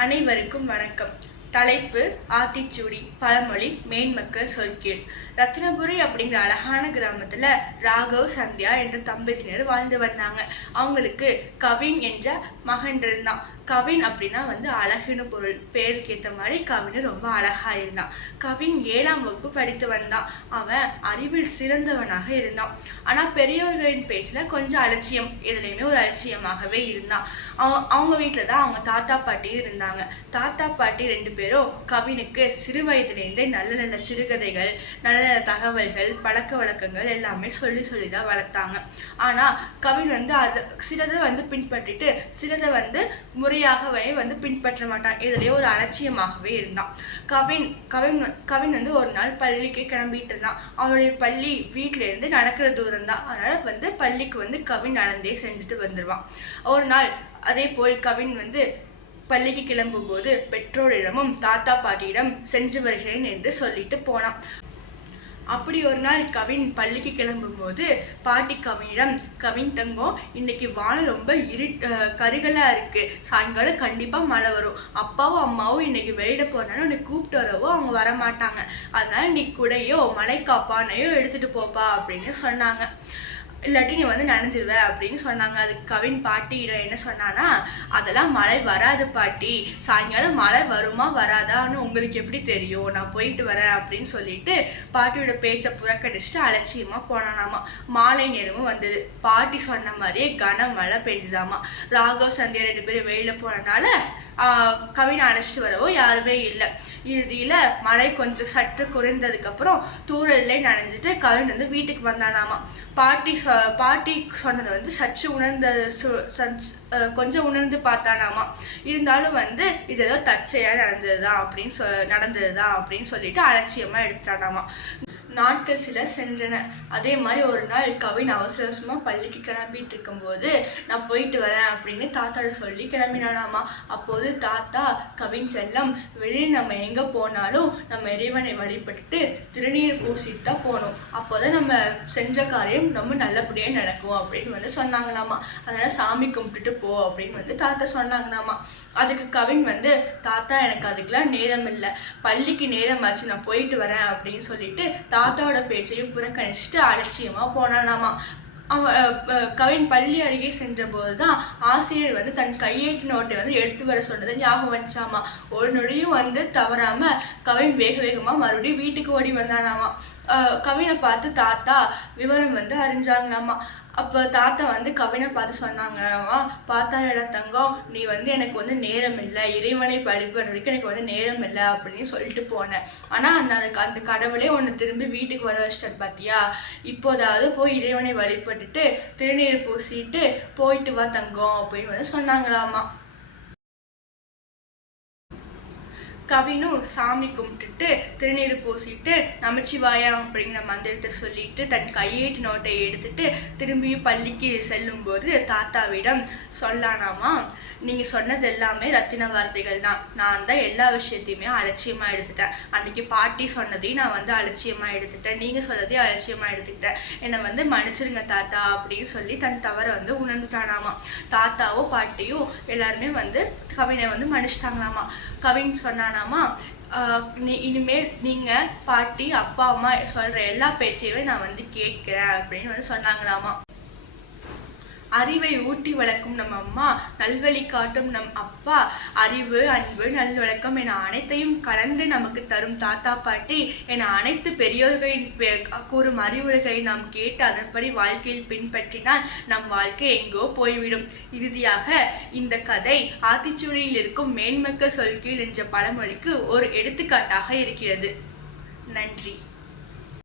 அனைவருக்கும் வணக்கம். தலைப்பு ஆத்திச்சூடி, பழமொழி, மேன்மக்கள் சொல்கேள். ரத்தினபுரி அப்படிங்கிற அழகான கிராமத்துல ராகவ், சந்தியா என்ற தம்பதியினர் வாழ்ந்து வந்தாங்க. அவங்களுக்கு கவின் என்ற மகன் இருந்தான். கவின் அப்படின்னா அழகுன்னு பொருள். பேருக்கு ஏற்ற மாதிரி கவின் ரொம்ப அழகா இருந்தான். கவின் 7ஆம் வகுப்பு படித்து வந்தான். அவன் அறிவில் சிறந்தவனாக இருந்தான். ஆனா பெரியவர்களின் பேச்சுல கொஞ்சம் அலட்சியம், எதுலையுமே ஒரு அலட்சியமாகவே இருந்தான். அவங்க வீட்டுல தான் அவங்க தாத்தா பாட்டியும் இருந்தாங்க. தாத்தா பாட்டி 2 பேரும் கவினுக்கு சிறு வயதிலேருந்தே நல்ல நல்ல சிறுகதைகள், நல்ல நல்ல தகவல்கள், பழக்க வழக்கங்கள் எல்லாமே சொல்லி சொல்லிதான் வளர்த்தாங்க. ஆனா கவின் அது சிலதை பின்பற்றிட்டு சிலதை முறையாகவே பின்பற்ற மாட்டான். இதுலயே ஒரு அலட்சியமாகவே இருந்தான். கவின் ஒரு நாள் பள்ளிக்கு கிளம்பிட்டு இருந்தான். அவனுடைய பள்ளி வீட்டுல இருந்து நடக்கிற தூரம் தான். அதனால பள்ளிக்கு கவின் நடந்தே செஞ்சுட்டு வந்துடுவான். ஒரு நாள் அதே போல் கவின் பள்ளிக்கு கிளம்பும் போது பெற்றோரிடமும் தாத்தா பாட்டியிடம் சென்று வருகிறேன் என்று சொல்லிட்டு போனான். அப்படி ஒரு நாள் கவின் பள்ளிக்கு கிளம்பும் போது பாட்டி கவினிடம், கவின் தங்கம், இன்னைக்கு வானம் ரொம்ப கருகலா இருக்கு, சாயங்காலம் கண்டிப்பா மழை வரும், அப்பாவும் அம்மாவும் இன்னைக்கு வெளியிட போறனால உன்னை கூப்பிட்டு வரவோ அவங்க வரமாட்டாங்க, அதனால நீ கூடையோ மழை காப்பானையோ எடுத்துட்டு போப்பா அப்படின்னு சொன்னாங்க. இல்லாட்டி நீ நனைஞ்சிருவ அப்படின்னு சொன்னாங்க. அதுக்கு கவின் பாட்டியிடம் என்ன சொன்னான்னா, அதெல்லாம் மழை வராது பாட்டி, சாயங்காலம் மழை வருமா வராதான்னு உங்களுக்கு எப்படி தெரியும், நான் போயிட்டு வரேன் அப்படின்னு சொல்லிட்டு பாட்டியோட பேச்சை புறக்கணிச்சுட்டு அலட்சியமா போனானாமா. மாலை நேரமும் வந்தது. பாட்டி சொன்ன மாதிரியே கனமழை பெஞ்சுதாமா. ராகவ், சந்தியா 2 பேரும் வெளியில போனனால கவினை அழைச்சிட்டு வரவோ யாருமே இல்லை. இறுதியில மழை கொஞ்சம் சற்று குறைந்ததுக்கு அப்புறம் தூரல்ல நனைஞ்சிட்டு கவின் வீட்டுக்கு வந்தானாமா. பாட்டி சொன்னதை சற்று கொஞ்சம் உணர்ந்து பார்த்தானாமா. இருந்தாலும் இது ஏதோ தற்செயலா நடந்ததுதான் அப்படின்னு சொல்லிட்டு அலட்சியமா எடுத்தானாமா. நாட்கள் சில சென்றன. அதே மாதிரி ஒரு நாள் கவின் அவசர அவசரமா பள்ளிக்கு கிளம்பிட்டு இருக்கும்போது, நான் போயிட்டு வரேன் அப்படின்னு தாத்தாட சொல்லி கிளம்பினானாமா. அப்போது தாத்தா, கவின் செல்லம், வெளியில் நம்ம எங்க போனாலும் நம்ம இறைவனை வழிபட்டு திருநீர் பூசித்தான் போகணும், அப்போதான் நம்ம செஞ்ச காரியம் ரொம்ப நல்லபடியா நடக்கும் அப்படின்னு சொன்னாங்களாமா. அதனால சாமி கும்பிட்டுட்டு போ அப்படின்னு தாத்தா சொன்னாங்களாமா. அதுக்கு கவின் தாத்தா, எனக்கு அதுக்கெல்லாம் நேரம் இல்லை, பள்ளிக்கு நேரம் ஆச்சு, நான் போயிட்டு வரேன் அப்படின்னு சொல்லிட்டு தாத்தாவோட பேச்சையும் புறக்கணிச்சுட்டு அலட்சியமா போனானாமா. கவின் பள்ளி அருகே சென்ற போதுதான் ஆசிரியர் தன் கையேட்டு நோட்டை எடுத்து வர சொன்னதை ஞாபகம் வந்துச்சாமா. ஒரு நொடியும் தவறாம கவின் வேக வேகமா மறுபடியும் வீட்டுக்கு ஓடி வந்தானாமா. கவினை பார்த்து தாத்தா விவரம் அறிஞ்சாங்களாமா. அப்போ தாத்தா கவினை பார்த்து சொன்னாங்களாமா, பார்த்தாடா தங்கம், நீ எனக்கு நேரம் இல்லை, இறைவனை வழிபடுறதுக்கு எனக்கு நேரம் இல்லை அப்படின்னு சொல்லிட்டு போனேன். ஆனால் அந்த கடவுளே உன்னை திரும்பி வீட்டுக்கு வர வச்சிட்டார் பார்த்தியா, இப்போதாவது போய் இறைவனை வழிபட்டுட்டு திருநீர் பூசிட்டு போயிட்டு வா தங்கம் அப்படின்னு சொன்னாங்களாமா. கவினும் சாமி கும்பிட்டுட்டு திருநீர் பூசிட்டு நமச்சிவாயம் அப்படிங்கிற மந்திரத்தை சொல்லிட்டு தன் கையேட்டு நோட்டை எடுத்துட்டு திரும்பியும் பள்ளிக்கு செல்லும் போது தாத்தாவிடம் சொல்லானாமா, நீங்க சொன்னது எல்லாமே ரத்தின வார்த்தைகள் தான், நான் தான் எல்லா விஷயத்தையுமே அலட்சியமா எடுத்துட்டேன், அன்னைக்கு பாட்டி சொன்னதையும் நான் அலட்சியமா எடுத்துட்டேன், நீங்க சொன்னதையும் அலட்சியமா எடுத்துக்கிட்டேன், என்னை மன்னிச்சிருங்க தாத்தா அப்படின்னு சொல்லி தன் தவறை உணர்ந்துட்டானாமா. தாத்தாவோ பாட்டியும் எல்லாருமே கவினை மன்னிச்சிட்டாங்களாமா. கவின் சொன்னானாமா, இனிமேல் நீங்க பாட்டி, அப்பா, அம்மா சொல்ற எல்லா பேச்சையுமே நான் கேட்கிறேன் அப்படின்னு சொன்னாங்களாமா. அறிவை ஊட்டி வளர்க்கும் நம் அம்மா, நல்வழி காட்டும் நம் அப்பா, அறிவு, அன்பு, நல்வழக்கம் என அனைத்தையும் கலந்து நமக்கு தரும் தாத்தா பாட்டி என அனைத்து பெரியோர்களின் கூறும் அறிவுரைகளை நாம் கேட்டு அதன்படி வாழ்க்கையில் பின்பற்றினால் நம் வாழ்க்கை எங்கோ போய்விடும். இறுதியாக இந்த கதை ஆத்திச்சூடியில் இருக்கும் மேன்மக்கள் சொல்கேள் என்ற பழமொழிக்கு ஒரு எடுத்துக்காட்டாக இருக்கிறது. நன்றி.